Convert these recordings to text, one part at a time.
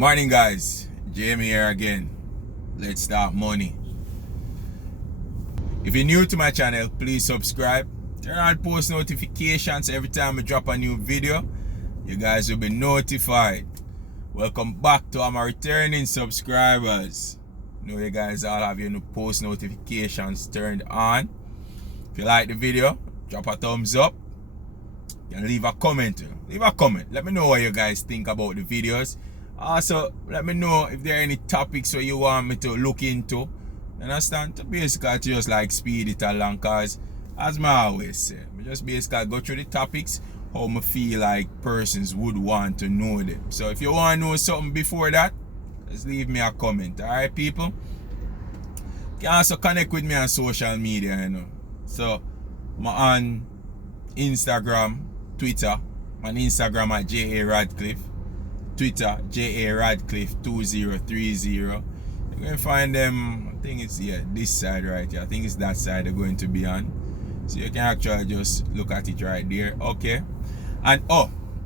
Morning guys, Jamie here again. Let's start money. If you're new to my channel, please subscribe. Turn on post notifications every time I drop a new video. You guys will be notified. Welcome back to all my returning subscribers. You know you guys all have your post notifications turned on. If you like the video, drop a thumbs up. You can leave a comment. Let me know what you guys think about the videos. Also, let me know if there are any topics where you want me to look into. You understand? To basically just like speed it along, cause as I always say, I just basically go through the topics how I feel like persons would want to know them. So if you want to know something before that, just leave me a comment. Alright people? You can also connect with me on social media, you know. So I'm on Instagram, Twitter. I'm on Instagram at Radcliffe. Twitter, Radcliffe 2030. You can find them, I think it's this side right here. I think it's that side they're going to be on. So you can actually just look at it right there. Okay. And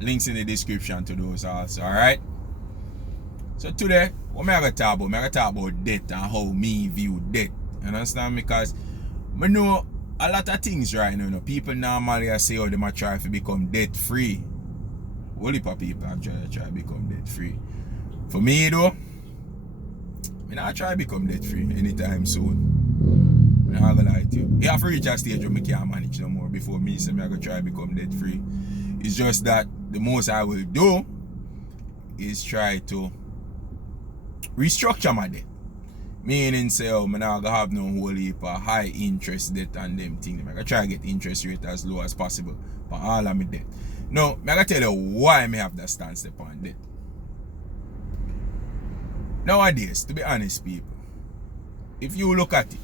links in the description to those also. Alright. So today, what am I going to talk about? I'm going to talk about debt and how me view debt. You understand? Because I know a lot of things right now. People normally say, they might try to become debt free. Whole heap of people actually try to become debt free. For me though, I not try to become debt free anytime soon. I'm not gonna lie to you. You have to reach a stage where I can't manage no more before me say I'm gonna try to become debt free. It's just that the most I will do is try to restructure my debt. Meaning say, I'm not gonna have no whole heap of high interest debt and them things. I'm gonna try to get interest rate as low as possible for all of my debt. Now, I'm going to tell you why I have that stance upon debt. Nowadays, to be honest, people, if you look at it,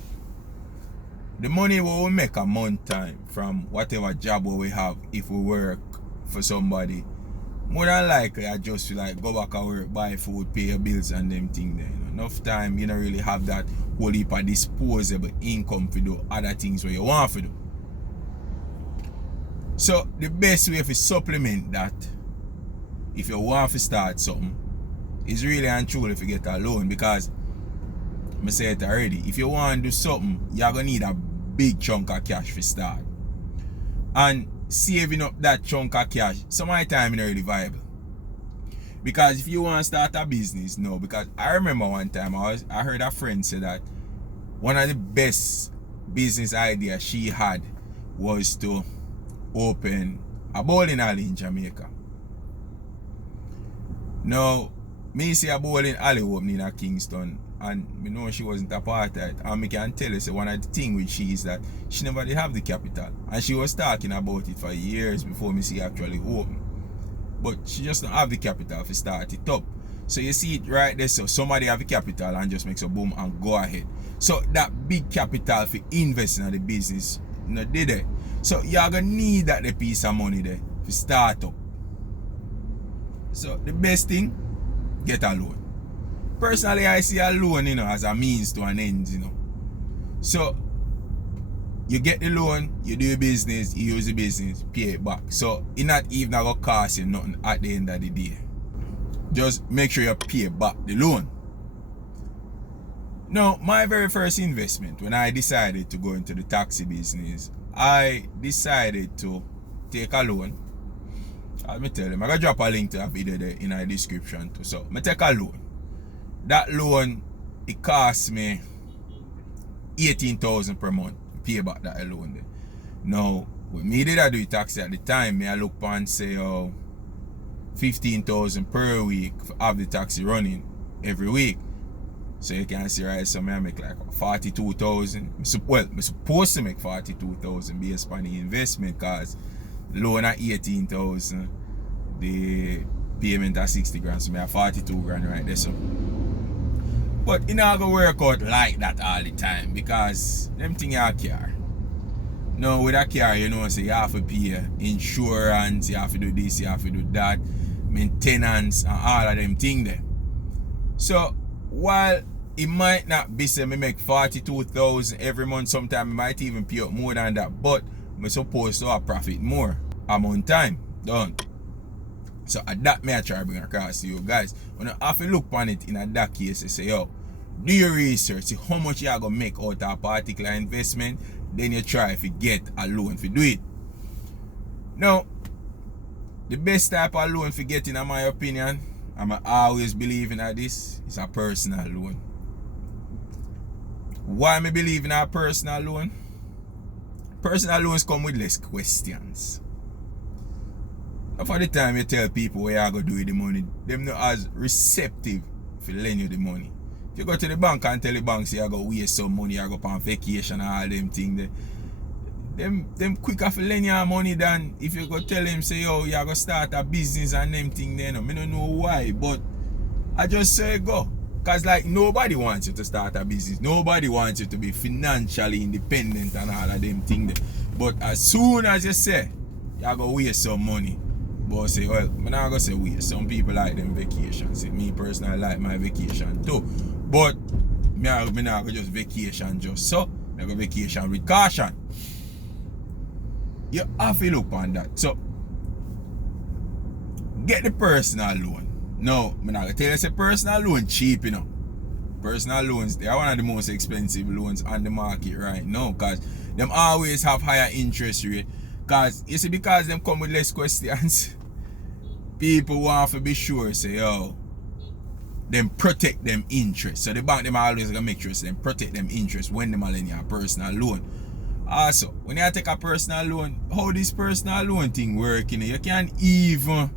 the money we make a month time from whatever job we have, if we work for somebody, more than likely I just feel like go back and work, buy food, pay your bills and them things there. Enough time, you don't really have that whole heap of disposable income to do other things what you want to do. So the best way to supplement that, if you want to start something, is really and truly if you get a loan. Because I say it already, if you want to do something, you're gonna need a big chunk of cash to start. And saving up that chunk of cash, some of the time it's not really viable. Because if you want to start a business, no, because I remember one time I heard a friend say that one of the best business ideas she had was to open a bowling alley in Jamaica. Now, me see a bowling alley opening in Kingston, and me know she wasn't a part of it. And me can tell you, so one of the things with she is that she never did have the capital. And she was talking about it for years before me see actually open. But she just don't have the capital to start it up. So you see it right there, so somebody have the capital and just makes a boom and go ahead. So that big capital for investing in the business, did it. So you're gonna need that the piece of money there to start up. So the best thing, get a loan. Personally, I see a loan, as a means to an end, So you get the loan, you do your business, you use the business, pay it back. So it's not even gonna cost you nothing at the end of the day. Just make sure you pay back the loan. Now, my very first investment, when I decided to go into the taxi business, I decided to take a loan. Let me tell you, I'm going to drop a link to a video there in the description too. So, I take a loan. That loan, it cost me 18,000 per month. Pay back that loan there. Now, with me did I do taxi at the time, I look and say 15,000 per week to have the taxi running every week. So you can see right, so I make like 42,000. Well, I'm supposed to make 42,000 based on the investment, because the loan at 18,000, the payment at 60 grand, so I have 42 grand right there. So, but it not gonna work out like that all the time, because them thing you care. Now with a car, so you have to pay insurance, you have to do this, you have to do that, maintenance and all of them things there. So while it might not be say me make 42,000 every month, sometimes I might even pay up more than that, but I'm supposed to have profit more. I'm on time, done. So at that me I try to bring across to you guys. When you have to look on it in that case, you say, yo, do your research, see how much you are going to make out of a particular investment, then you try if you get a loan to do it. Now, the best type of loan for getting, in my opinion, I'm always believing that this is a personal loan. Why am I believing a personal loan? Personal loans come with less questions. For the time you tell people what you are going to do with the money, them not as receptive for lend you the money. If you go to the bank and tell the bank say you are going to waste some money, you are going to go on vacation and all them things, them quicker for lend you money than if you go tell them say, yo, you are going to start a business and them things then. I don't know why, but I just say go. Because like nobody wants you to start a business. Nobody wants you to be financially independent and all of them things. But as soon as you say, you are going to waste some money, but say, well, I'm not going to say waste. Some people like them vacations. Me personally like my vacation too. But I'm not going to just vacation just so. I'm going to vacation with caution. You have to look on that. So, get the personal loan. No, I'm not going to tell you it's a personal loan cheap, you know. Personal loans, they are one of the most expensive loans on the market right now because them always have higher interest rate. Because, you see, because them come with less questions, people want to be sure, say, yo, them protect them interest. So the bank, them always going to make sure, them protect them interest when them are lending you a personal loan. Also, when you take a personal loan, how this personal loan thing work, you know, you can't even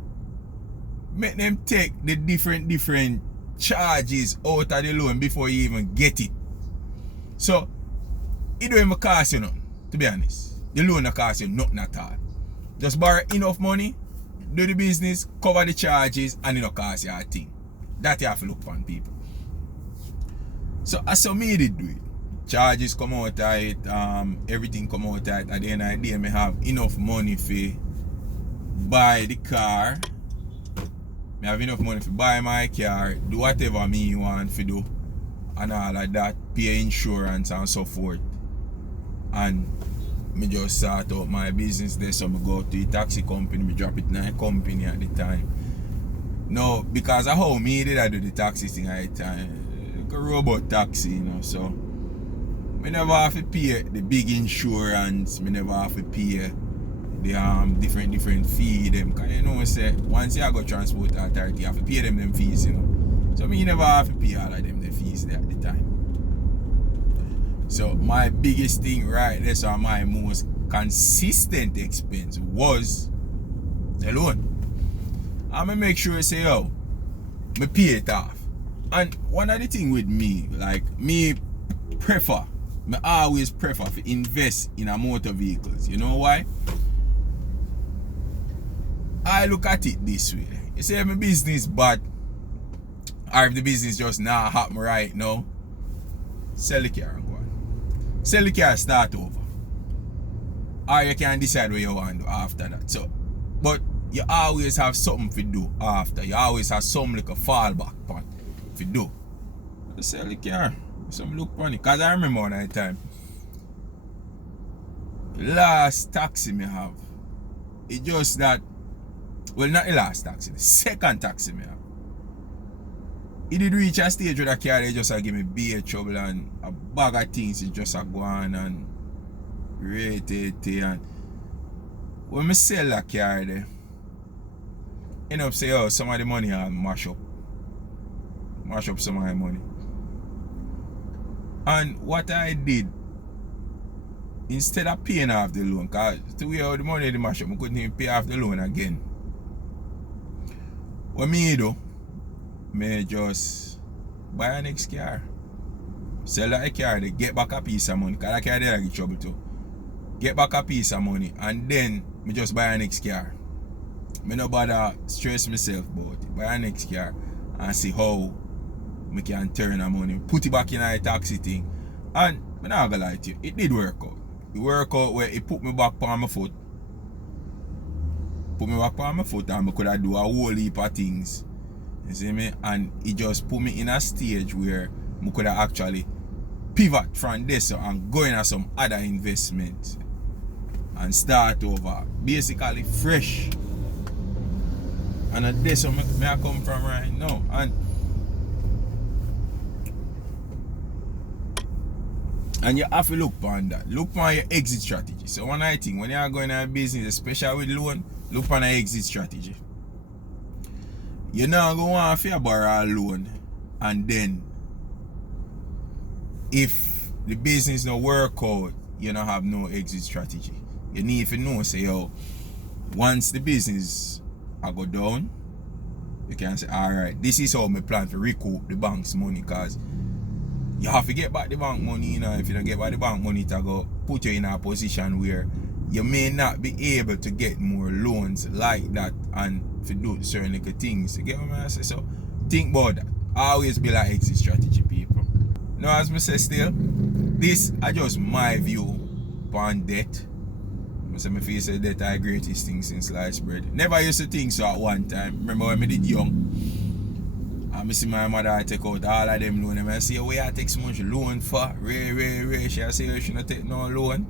make them take the different charges out of the loan before you even get it. So, it don't even cost you nothing, to be honest. The loan don't cost you nothing at all. Just borrow enough money, do the business, cover the charges, and it don't cost you a thing. That you have to look on, people. So, as so me did do it. Charges come out of it, everything come out of it. At the end of the day, I have enough money for buy the car. I have enough money to buy my car, do whatever me want to do, and all of that, pay insurance and so forth. And me just start out my business there, so I go to the taxi company, me drop it in a company at the time. No, because of how me did I do the taxi thing at the time, like a robot taxi, you know, so me never have to pay the big insurance, me never have to pay the different fee them, because you know say once you go transport authority you have to pay them fees, you know. So me never have to pay all of them the fees there at the time. So my biggest thing right there, so my most consistent expense was the loan. I'm gonna make sure I say, yo, me pay it off. And one of the thing with me, like me always prefer to invest in a motor vehicles. You know why? I look at it this way. You say my business bad, or if the business just not happen right now, sell the car and go on. Sell the car, start over. Or you can decide what you want to do after that. So, but you always have something to do after. You always have some like a fallback point to do. Sell the car. Some look funny. Because I remember one at the time, the last taxi me have, it just that, well, not the last taxi, the second taxi me have. It did reach a stage where the car they just give me beer trouble and a bag of things it just go on and rate it. And when I sell that car there, end up say, oh, some of the money I mash up some of my money. And what I did, instead of paying off the loan, because to way out the money they mash up, I couldn't even pay off the loan again. What me do, me just buy a next car. Sell that car, they get back a piece of money, because that car they get trouble too. Get back a piece of money, and then me just buy a next car. Me no bother stress myself about it. Buy a next car and see how I can turn the money, put it back in a taxi thing. And I'm not gonna lie to you, it did work out. It worked out where it put me back on my foot. And I could do a whole heap of things. You see me? And it just put me in a stage where I could actually pivot from this and go into some other investment and start over. Basically fresh. And that's where I come from right now. And you have to look on that. Look on your exit strategy. So one I think when you are going to business, especially with loan, look on your exit strategy. You're not going to want to borrow a loan, and then if the business don't work out, you don't have no exit strategy. You need to know, say, yo, once the business I go down, you can say, alright, this is how I plan to recoup the bank's money, because you have to get back the bank money, you know. If you don't get back the bank money, to go put you in a position where you may not be able to get more loans like that and to do certain little things. You get what I say? So think about that. Always be like exit strategy, people. Now, as I say still, this is just my view on debt. I feel say debt is the greatest thing since sliced bread. Never used to think so at one time. Remember when I did young? I see my mother take out all of them loans. I say, where I take so much loan for? Ray. She say, you should not take no loan.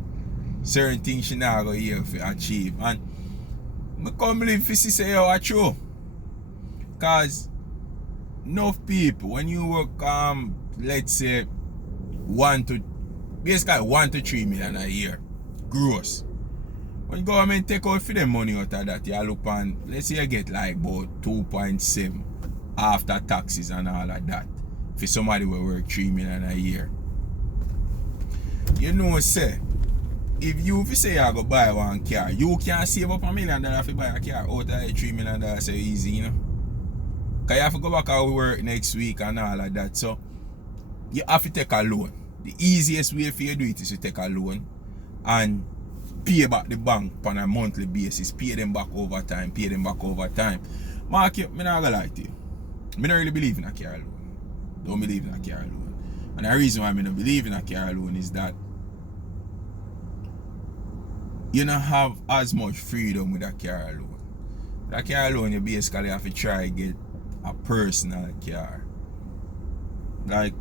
Certain things she not going here to achieve. And I come believe if she say, yo, it's true. Because enough people, when you work, let's say, 1 to 3 million a year, gross. When you government take out for them money out of that, you look on, let's say you get like about 2.7 after taxes and all of that. For somebody who work 3 million a year. You know, say, if you say you go buy one car, you can save up $1 million if you buy a car out of $3 million, so easy, you know. Because you have to go back to work next week and all of that. So, you have to take a loan. The easiest way for you to do it is to take a loan and pay back the bank on a monthly basis. Pay them back over time. Mark, I'm not going to lie to you. I don't really believe in a car loan. Don't believe in a car loan. And the reason why I don't believe in a car loan is that you don't have as much freedom with a car loan. With a car loan, you basically have to try to get a personal car. Like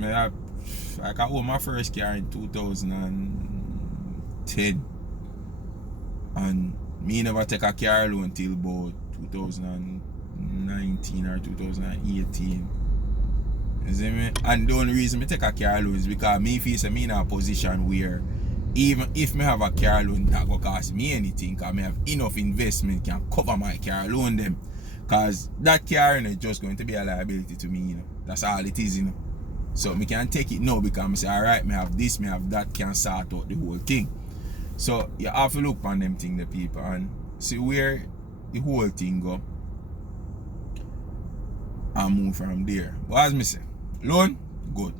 I own my first car in 2010. And me never take a car loan till about 2019 or 2018. You see me? And the only reason I take a car loan is because me feel I'm in a position where even if I have a car loan that will cost me anything, because I have enough investment can cover my car loan them. Because that car is just going to be a liability to me, you know. That's all it is, you know. So I can take it now because I say, alright, I have this, I have that, can sort out the whole thing. So you have to look on them thing, the people, and see where the whole thing go and move from there. But as I say, loan, good.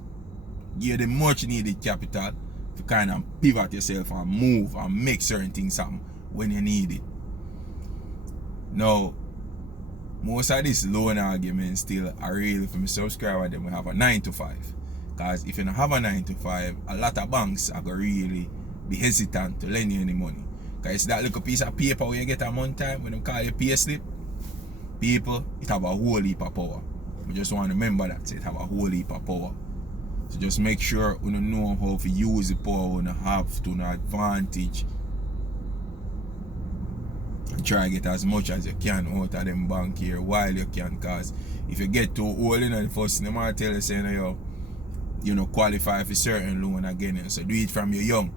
Give them much needed capital to kind of pivot yourself and move and make certain things happen when you need it. Now, most of this loan argument still are real for me subscriber, then we have a 9 to 5. Because if you don't have a 9 to 5, a lot of banks are going to really be hesitant to lend you any money. Because it's that little piece of paper where you get a month time when they call you payslip. People, it have a whole heap of power. We just want to remember that. So it have a whole heap of power. So just make sure you know how to use the power you have to an advantage. And try to get as much as you can out of them bank here while you can. Because if you get too old, you know, the first thing they might tell you, saying, you know, qualify for certain loan again. So do it from your young.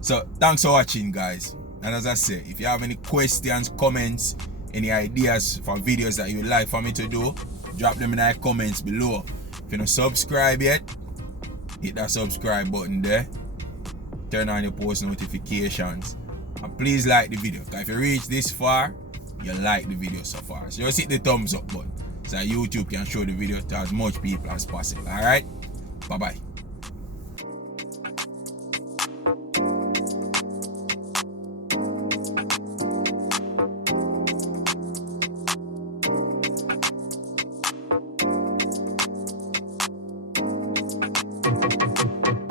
So thanks for watching, guys. And as I say, if you have any questions, comments, any ideas for videos that you would like for me to do, drop them in the comments below. If you don't subscribe yet, hit that subscribe button there. Turn on your post notifications. And please like the video. Because if you reach this far, you like the video so far. So just hit the thumbs up button so YouTube can show the video to as much people as possible. Alright? Bye-bye.